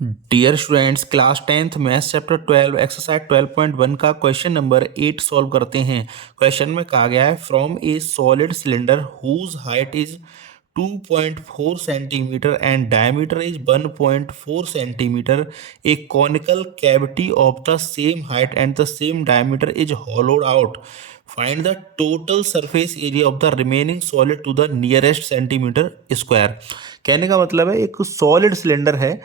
Dear students, class 10th maths chapter 12 exercise 12.1 का question number 8 solve करते हैं। Question में कहा गया है from a solid cylinder whose height is 2.4 centimetre and diameter is 1.4 centimetre, a conical cavity of the same height and the same diameter is hollowed out. Find the total surface area of the remaining solid to the nearest centimetre square. कहने का मतलब है एक solid cylinder है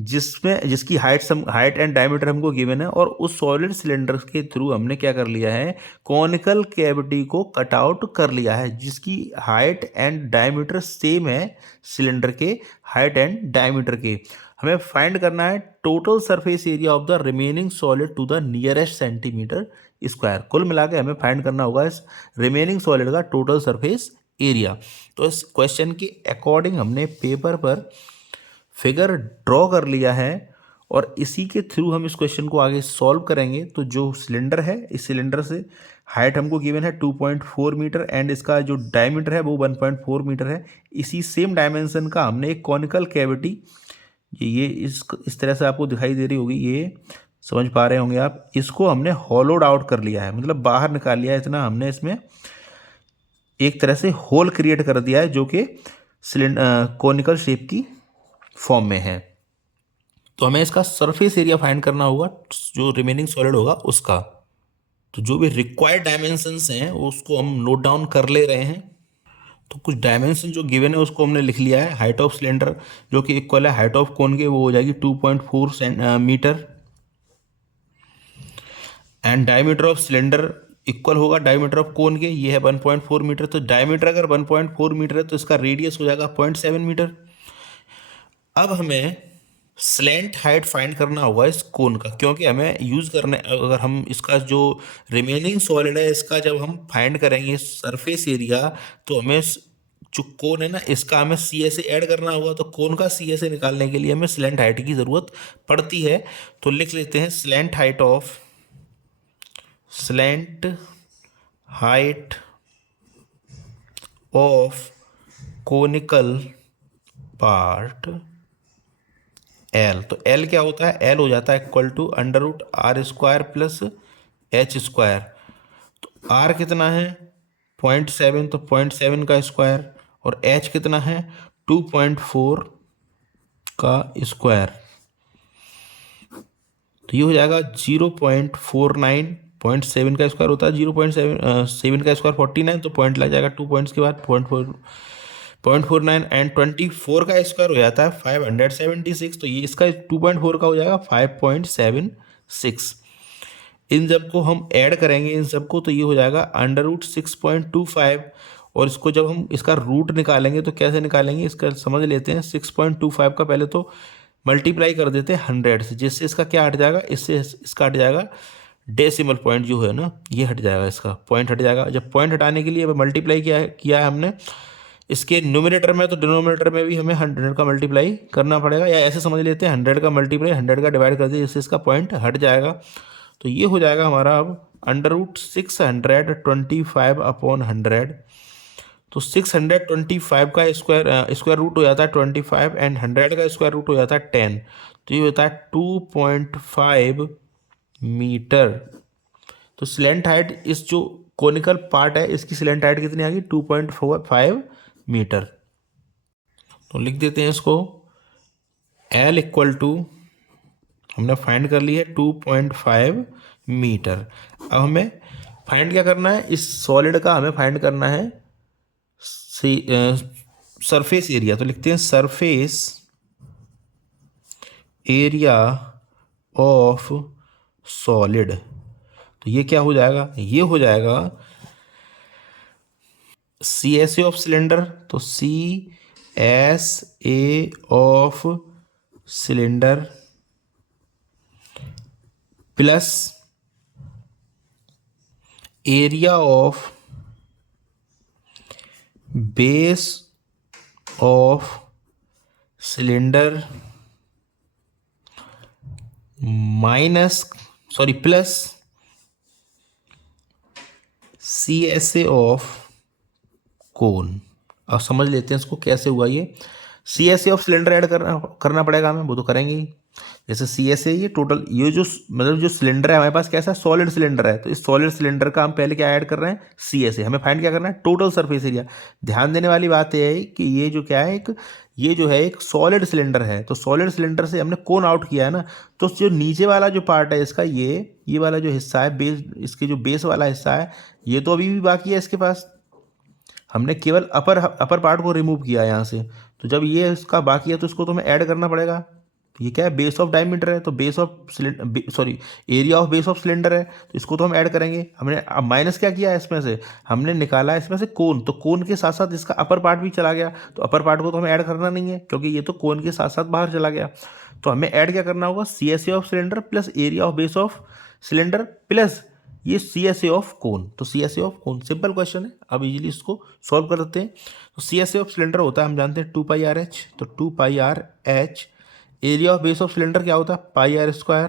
जिसकी height and diameter हमको given है, और उस सॉलिड सिलेंडर के थ्रू हमने क्या कर लिया है, कॉनिकल कैविटी को कट आउट कर लिया है जिसकी हाइट एंड डायमीटर सेम है सिलेंडर के हाइट एंड डायमीटर के। हमें फाइंड करना है total surface area of the remaining solid to the nearest centimetre square. कुल मिला के हमें फाइंड करना होगा इस रिमेनिंग सॉलिड का टोटल सरफेस एरिया। तो इस क्वेश्चन के अकॉर्डिंग हमने पेपर पर फिगर ड्रॉ कर लिया है और इसी के थ्रू हम इस क्वेश्चन को आगे सॉल्व करेंगे। तो जो सिलेंडर है, इस सिलेंडर से हाइट हमको गिवन है 2.4 मीटर एंड इसका जो डायमीटर है वो 1.4 मीटर है। इसी सेम डायमेंशन का हमने एक कॉनिकल कैविटी, ये इस तरह से आपको दिखाई दे रही होगी, ये समझ पा रहे होंगे आप, इसको हमने हॉलोड आउट कर लिया है, मतलब बाहर निकाल लिया है। इतना हमने इसमें एक तरह से होल क्रिएट कर दिया है जो कि कॉनिकल शेप की फॉर्म में है। तो हमें इसका सरफेस एरिया फाइंड करना होगा जो रिमेनिंग सॉलिड होगा उसका। तो जो भी रिक्वायर्ड डायमेंशंस हैं उसको हम नोट डाउन कर ले रहे हैं। तो कुछ डायमेंशन जो गिवन है उसको हमने लिख लिया है। हाइट ऑफ सिलेंडर जो कि इक्वल है हाइट ऑफ कोन के, वो हो जाएगी 2.4 metre, and diameter of cylinder equal होगा डायमीटर ऑफ कोन के, ये है 1.4 मीटर। तो डायमीटर अगर 1.4 मीटर है तो इसका रेडियस हो जाएगा 0.7 मीटर। अब हमें स्लैंट हाइट फाइंड करना होगा इस कोन का, क्योंकि हमें यूज़ करने, अगर हम इसका जो रिमेनिंग सॉलिड है इसका जब हम फाइंड करेंगे सरफेस एरिया, तो हमें जो कोन है ना इसका हमें सी ए से ऐड करना होगा। तो कोन का सी ए से निकालने के लिए हमें स्लैंट हाइट की ज़रूरत पड़ती है। तो लिख लेते हैं slant height of conical part L. तो एल क्या होता है, एल हो जाता है equal to √r² plus h²। तो r कितना है 0.7, तो 0.7 का स्क्वायर, और h कितना है 2.4 का स्क्वायर। तो ये हो जाएगा 0.49, 0.7 का स्क्वायर होता है 0.7 का स्क्वायर 49, तो पॉइंट लग जाएगा 2 पॉइंट्स के बाद 0.49 एंड 24 का स्क्वायर हो जाता है 576। तो ये इसका 2.4 का हो जाएगा 5.76। इन सब को हम ऐड करेंगे इन सबको, तो ये हो जाएगा √6.25। और इसको जब हम इसका रूट निकालेंगे तो कैसे निकालेंगे इसका समझ लेते हैं। 6.25 का पहले तो मल्टीप्लाई कर देते हैं 100 से, जिससे इसका क्या हट जाएगा, इससे इसका हट जाएगा डेसिमल पॉइंट जो है ना, ये हट जाएगा, इसका पॉइंट हट जाएगा। जब पॉइंट हटाने के लिए मल्टीप्लाई किया है हमने इसके न्यूमिनेटर में, तो डिनोमिनेटर में भी हमें 100 का मल्टीप्लाई करना पड़ेगा, या ऐसे समझ लेते हैं 100 का मल्टीप्लाई 100 का डिवाइड कर दिए, जिससे इसका पॉइंट हट जाएगा। तो ये हो जाएगा हमारा अब √625 अपॉन 100। तो 625 का स्क्वायर रूट हो जाता है 25 एंड 100 का स्क्वायर रूट हो जाता है 10। तो ये होता है 2.5 मीटर। तो स्लैंट हाइट इस जो कोनिकल पार्ट है इसकी स्लैंट हाइट कितनी आ गई 2.45 मीटर। तो लिख देते हैं इसको L इक्वल टू, हमने फाइंड कर लिया है 2.5 मीटर। अब हमें फाइंड क्या करना है, इस सॉलिड का हमें फाइंड करना है सरफेस एरिया। तो लिखते हैं सरफेस एरिया ऑफ सॉलिड। तो ये क्या हो जाएगा, ये हो जाएगा CSA ऑफ सिलेंडर। तो CSA of cylinder plus area of base of cylinder plus CSA of cone. अब समझ लेते हैं इसको कैसे हुआ ये। CSA ऑफ सिलेंडर ऐड करना पड़ेगा हमें, वो तो करेंगे ही। जैसे सी एस है, ये टोटल, ये जो मतलब जो सिलेंडर है हमारे पास कैसा सॉलिड सिलेंडर है, तो इस सॉलिड सिलेंडर का हम पहले क्या ऐड कर रहे हैं, सी एस है। हमें फाइंड क्या करना है, टोटल सरफेस एरिया। ध्यान देने वाली बात यह है कि ये जो क्या है, एक ये जो है एक सॉलिड सिलेंडर है, तो सॉलिड सिलेंडर से हमने कोन आउट किया है ना, तो जो नीचे वाला जो पार्ट है इसका, ये वाला जो हिस्सा है बेस, इसके जो बेस वाला हिस्सा है, ये तो अभी भी बाकी है इसके पास। हमने केवल अपर पार्ट को रिमूव किया यहाँ से, तो जब ये इसका बाकी है तो इसको तो हमें ऐड करना पड़ेगा। तो ये क्या है, बेस ऑफ डायमीटर है, तो base of cylinder, sorry, area of base of cylinder है, तो इसको तो हम ऐड करेंगे। हमने अब माइनस क्या किया है इसमें से, हमने निकाला है इसमें से कोन, तो कोन के साथ साथ इसका अपर पार्ट भी चला गया, तो अपर पार्ट को तो हमें ऐड करना नहीं है क्योंकि ये तो कोन के साथ साथ बाहर चला गया। तो हमें ऐड क्या करना होगा, C S A of cylinder plus area of base of cylinder plus ये C S A of cone. तो C S A of cone simple question है, अब इजीली इसको सॉल्व कर देते हैं। तो C S A of cylinder होता है, हम जानते हैं 2πr/h, तो 2πr/h। Area of base of cylinder क्या होता है, πr²।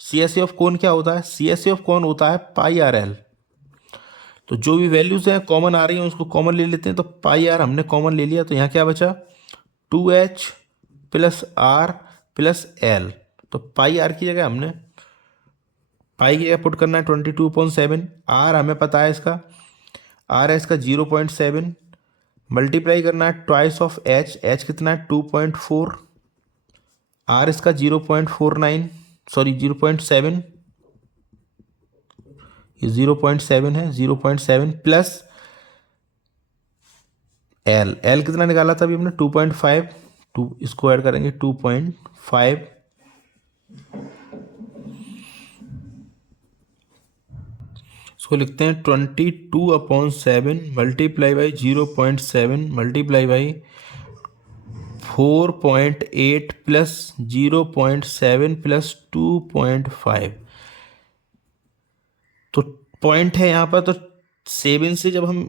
C S A of कोन क्या होता है, सी एस ए ऑफ कोन होता है πrl। तो जो भी वैल्यूज हैं कॉमन आ रही हैं उसको कॉमन ले लेते हैं, तो πr हमने कॉमन ले लिया, तो यहाँ क्या बचा, 2h plus r plus l। तो πr की जगह हमने पाई की जगह पुट करना है 22/7। आर हमें पता है इसका, आर है इसका 0.7, मल्टीप्लाई करना है ट्वाइस ऑफ एच, एच कितना है 2.4, आर इसका 0.49, सॉरी 0.7, ये 0.7 है, 0.7 प्लस एल, एल कितना निकाला था अभी हमने 2.5, इसको ऐड करेंगे 2.5, इसको लिखते हैं 22/7 multiply by 0.7 multiply by 4.8 plus 0.7 plus 2.5। तो पॉइंट है यहाँ पर, तो 7 से जब हम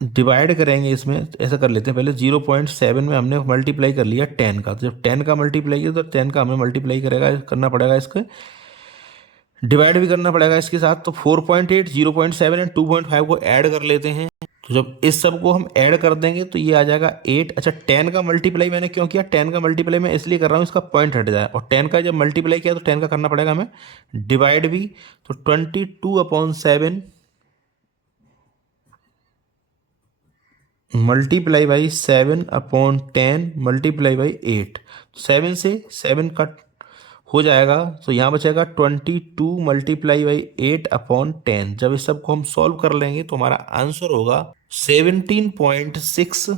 डिवाइड करेंगे इसमें, ऐसा कर लेते हैं पहले, 0.7 में हमने मल्टीप्लाई कर लिया 10 का, तो जब 10 का मल्टीप्लाई किया तो 10 का हमें मल्टीप्लाई करना पड़ेगा, इसको डिवाइड भी करना पड़ेगा इसके साथ। तो 4.8, 0.7 एंड 2.5 को ऐड कर लेते हैं, तो जब इस सब को हम ऐड कर देंगे तो ये आ जाएगा 8। अच्छा 10 का मल्टीप्लाई मैंने क्यों किया, 10 का मल्टीप्लाई मैं इसलिए कर रहा हूँ इसका पॉइंट हट जाए, और 10 का जब मल्टीप्लाई किया तो 10 का करना पड़ेगा हमें डिवाइड भी, तो 22/7 मल्टीप्लाई बाई 7/10 मल्टीप्लाई बाई 8, 7 से 7 कट हो जाएगा, तो यहाँ बचेगा 22 मल्टीप्लाई बाई 8/10। जब इस सब को हम सॉल्व कर लेंगे तो हमारा आंसर होगा 17.6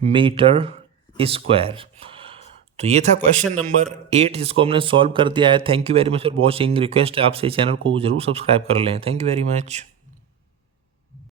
मीटर स्क्वायर। तो ये था क्वेश्चन नंबर 8 जिसको हमने सॉल्व कर दिया है। Thank you very much for watching. Request है आपसे चैनल को जरूर सब्सक्राइब कर लें। Thank you very much.